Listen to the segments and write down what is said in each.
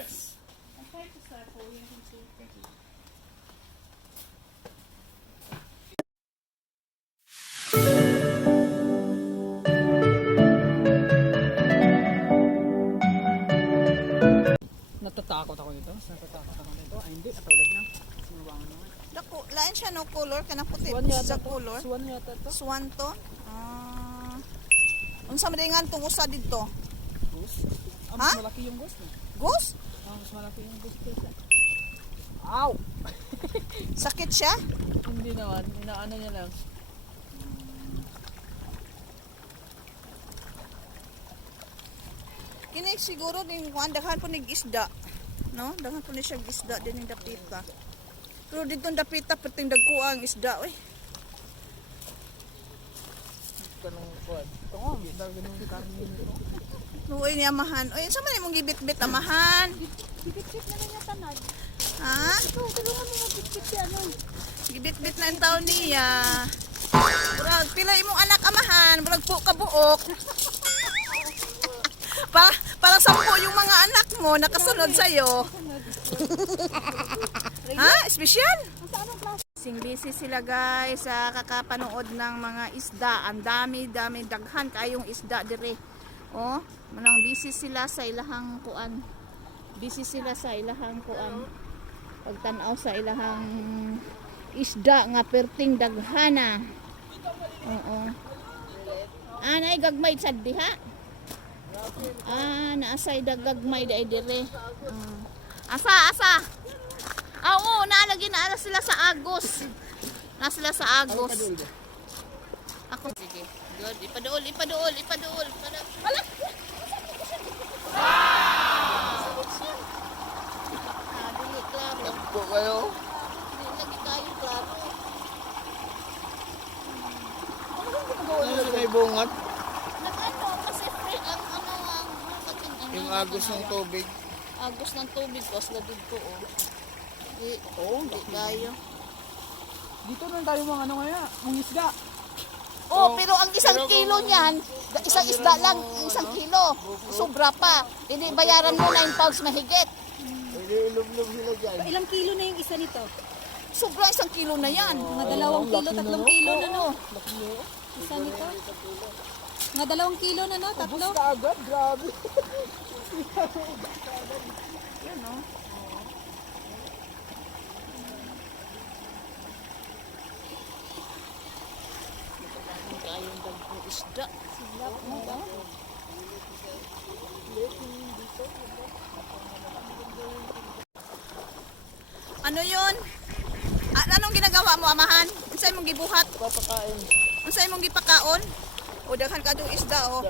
Yes. Okay, to start for you. Thank you. Natatakot ako nito. Ay, hindi. Katulad na. Sinubangan naman. Dako, lain siya no color kanang puti Swan puti yata sa to. color. Swan yata to. Swan to. Unsa man dingan tong usa didto? Goose. Ah, Ha? mas malaki yung goose. No? Goose? Ah, mas malaki yung goose kesa. Ow! Sakit siya? Hindi naman. Inaano niya lang. Kini siguro din kuan daghan po nig isda. No? Daghan po ni siya isda din ning dapita. Pero dito dapita pating dagkuang isda oy. Ganong kuwan. Ito nga. Ganong karne nito. Luoy ni amahan. Oy, unsa man imong gibit-bit amahan? Bibit-bit na lang yung tanad. Ha? Ito, tulungan mo mag-bit-bit yan. Gibit-bit na ang taon niya. Murag pila imong anak amahan, murag po kabuok. Parang 10 yung mga anak mo nakasunod sa'yo. Ha? Espesyal? Busy sila guys sa kakapanood ng mga isda. Ang dami daghan kayong isda dire. Oh, manang busy sila sa ilahang kuan. Busy sila sa ilahang kuan. Pagtanaw sa ilahang isda nga perting daghana. Oo. Anay gagmay sad diha. Naasay gagmay dai dire. Asa. Oo, naalagi na sila sa Agos. Na sila sa Agos. Ako sige. Good. Ipaduol. Hala. Dili klaro. Takbo kayo. Dili lagi kayo klaro. Ano may bungat? Nag-ano, kasi free ang Yung agos ng tubig. Agos ng tubig ko, sila dito oh. Di kayo. Dito na tayo mga ano ngayon. Mga isda. Oh, pero ang isang kilo niyan, isang isda lang, isang kilo. Sobra pa. Hindi bayaran mo 9 pounds mahigit. Ilub-lub sila dyan. Ilang kilo na yung isa nito? Sobra isang kilo na yan. Mga 2 kilo, 3 kilo na no? Isa nito? Mga 2 kilo na no? 3? Agad, grabe. Yan oh. Kayong dagong isda. Ano yun? Anong ginagawa mo, amahan? Unsay mong gibuhat? Papakain. Unsay mong gipakaon? O daghan ka dong isda oh.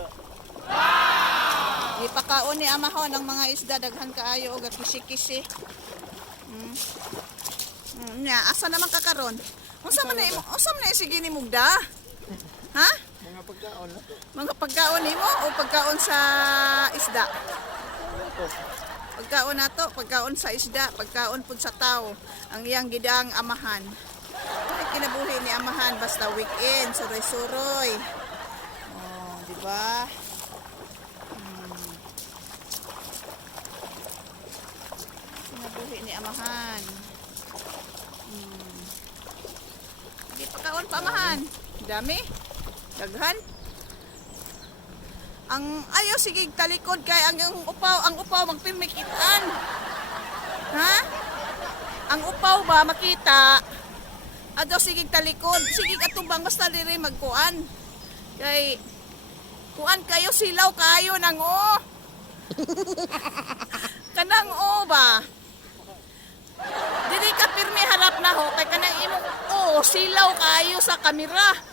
Gipakaon ni amahon ang mga isda daghan kaayo og kisi-kisi. Nya, asa naman ka karon? Unsa man na sige ni mugda? Ha? Mga pagkaon na to. Mga pagkaon nimo o pagkaon sa isda? Pagkaon nato, pagkaon sa isda, pagkaon pud sa tao, ang iyang gidang amahan. Ay, kinabuhi ni amahan basta weekend, suroy-suroy. Oh, di ba? Kinabuhi ni amahan. Di pagkaon pa amahan. Dami. Daghan. Ang ayo sige talikod kay ang upaw magpimikitan. Ha? Ang upaw ba makita? Ado sige talikod, sige atubang basta diri magkuan. Kay kuan kayo silaw kayo nang kanang ba? Dili ka pirmi harap na ho kay kanang imong silaw kayo sa kamera.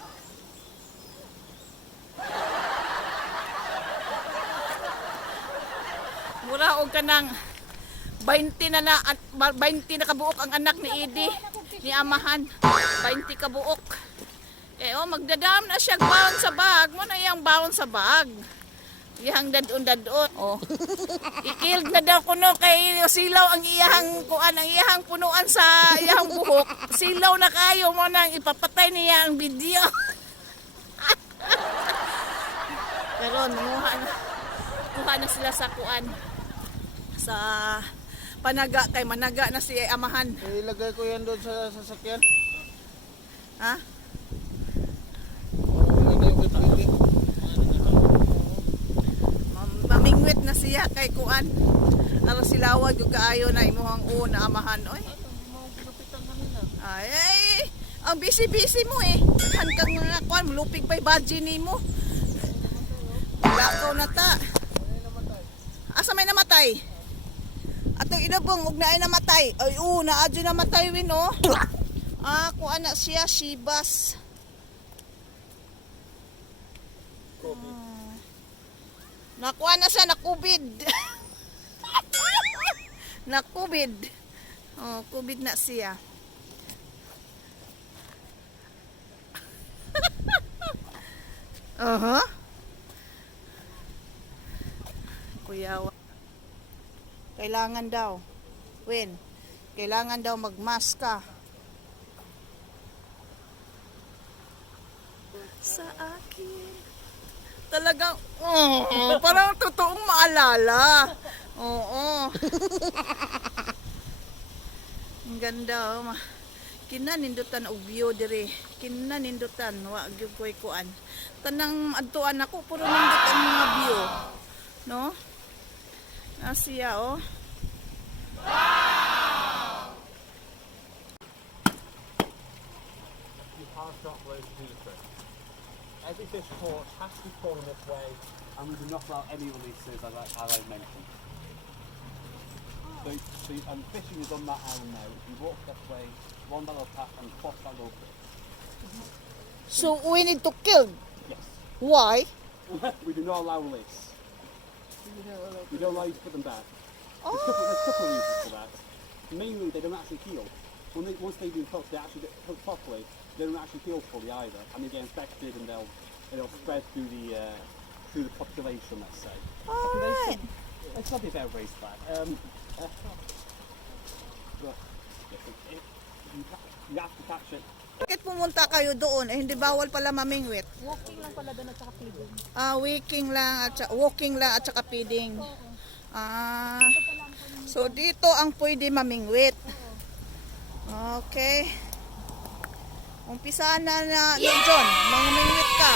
Mura og kanang 20 na kabuok ang anak ni Idi ni amahan. 20 kabuok. Magdadam na siya baon sa bag. Mo na iyang baon sa bag. Iyang dadon. Oh. Ikild na daw kuno kay silaw ang iyang kuan, ang iyang punuan sa iyang buhok. Silaw na kayo mo nang ipapatay niya ang video. Pero kuha na sila sa kuan. sa panaga kay managa na si amahan. Eh, ilagay ko yan doon sa sasakyan. Ha? Hindi ko pwede. Mamingwit na siya kay kuan. Aron silawag yung kaayo na imuhang una amahan. Oy. Ay, ang busy-busy mo eh. Han kang mga kuan, lupig pa'y badge nimo. Lakaw na ta. Asa may namatay? Atong inabong ug naay namatay. Ay naadyo namatay win oh. Ah, kuan na siya Shibas. Nakuha na siya, na-COVID. Na-COVID. Oh, COVID na siya. Aha. Kuyawa. Kailangan daw. Win. Kailangan daw magmask ka. Sa akin. Talagang, parang totoong maalala. Oo. Ang ganda, oh. Kinanindutan og view dire. Kinanindutan, wa gyud koy kuan. Tanang adtuan ako puro nindot ang mga view. No? Nasiya, oh. You can't stop those deeper. Every fish caught has to be falling this way, and we do not allow any releases, as I mentioned. And fishing is on that island now. If you walk this way, one that will pass and cross that little bit. So we need to kill. Yes. Why? We do not allow release. We don't allow you to put them back. Oh. There's a couple of reasons for that. Mainly, they don't actually heal. Once they've been hooked, they actually get hooked properly. They don't actually heal fully either, and they get infected, and it'll spread through the population. Let's say. Alright. It's not if ever raised that. But you have to catch it. Bakit pumunta kayo doon? Eh, hindi bawal pala mamingwit. Walking lang pala doon at saka feeding. Walking lang at saka feeding. Ah, so dito ang pwede mamingwit. Okay. Umpisa na John, mamingwit ka.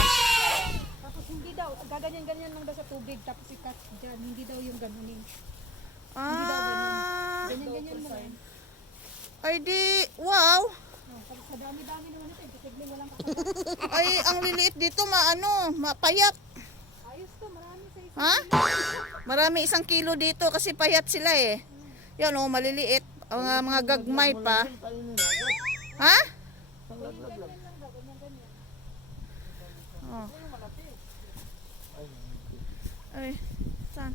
Tapos hindi daw, gaganyan-ganyan lang daw sa tubig, tapos ikat dyan, hindi daw yung ganunin. Ah, Ganyan-ganyan mo lang. ay di, wow. Tapos madami-dami naman ito, itigli mo lang kapag. Ay, ang liliit dito, mapayat. Ayos to, marami sa isa. Ha? Marami 1 kilo dito kasi payat sila eh. Yan oh, maliliit. Ang mga gagmay pa. Ha? Oh. Ay, saan?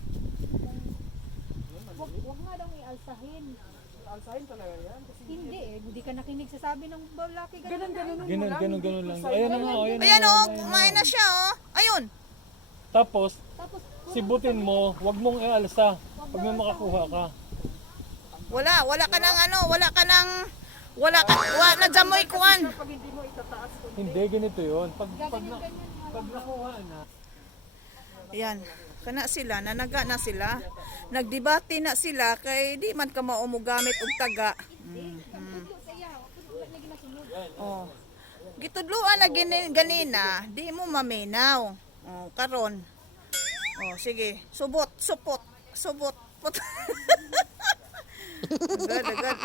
Huwag nga daw i-alsahin. Alsahin talaga yan. Hindi eh, hindi ka nakinig sa sabi ng lalaki. Ganun lang. Ayan na nga, ayan na. Ayan oh, kumain na siya oh. Ayun. Tapos, Tapos, sibutin mo, wag mong ialsa. Pag may makakuha ka. Wala ka nang wala na jamoy kuan. Pag hindi mo itataas ko. Hindi, ganito yun. Pag ganyan-ganyan. nakuha na, Ayan, kana sila, nanaga na sila. Nagdebate na sila kay di man ka mao mo gamit og taga. Pagtudlo sa iya, pagtudlo na ginasunod. Oh. Gitudluan na ganina, di mo maminaw. Oh, karon. Oh, sige. Subot. Put. Agad.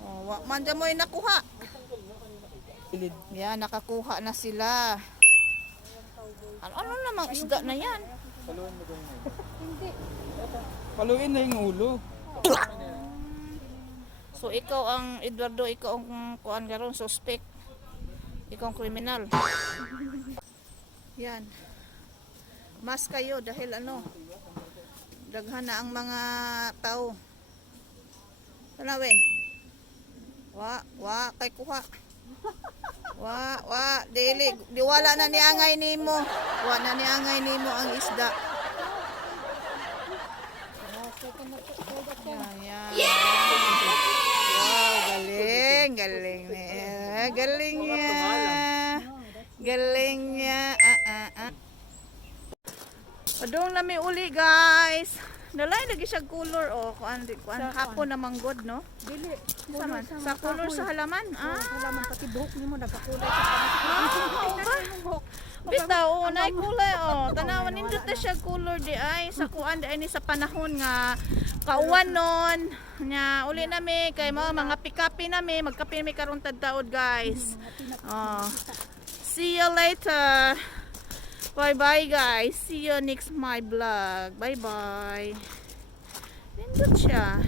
Oh, wa man dyan mo yung nakuha. Yan, nakakuha na sila. Ano namang isda na yan? Hindi. Paluin na yung ulo. So ikaw ang Eduardo, ikaw ang kuan garon suspect. Ikaw ang kriminal. Yan. Mas kayo dahil daghan na ang mga tao. Tanawin. Wa kay kuha. Dili wala na niangay nimo. Wa na niangay nimo ang isda. Yan. Wow, galing niya. Galing niya. Padong na may uli guys. Nalay lagi siya color oh. Kuan hapon na manggod no. Dili. Saman sa color sa halaman. Halaman pati buhok nimo nagkakulay sa Bitaw nay kulay oh. Tanawan nindot na siya color di ay sa kuan di ay ni sa panahon nga kauwan nun. Nya uli na mi kay mga pikapi na mi magkape mi karon tadtaod guys. Oh. See you later. Bye bye guys. See you next my vlog. Bye bye. Nindot siya.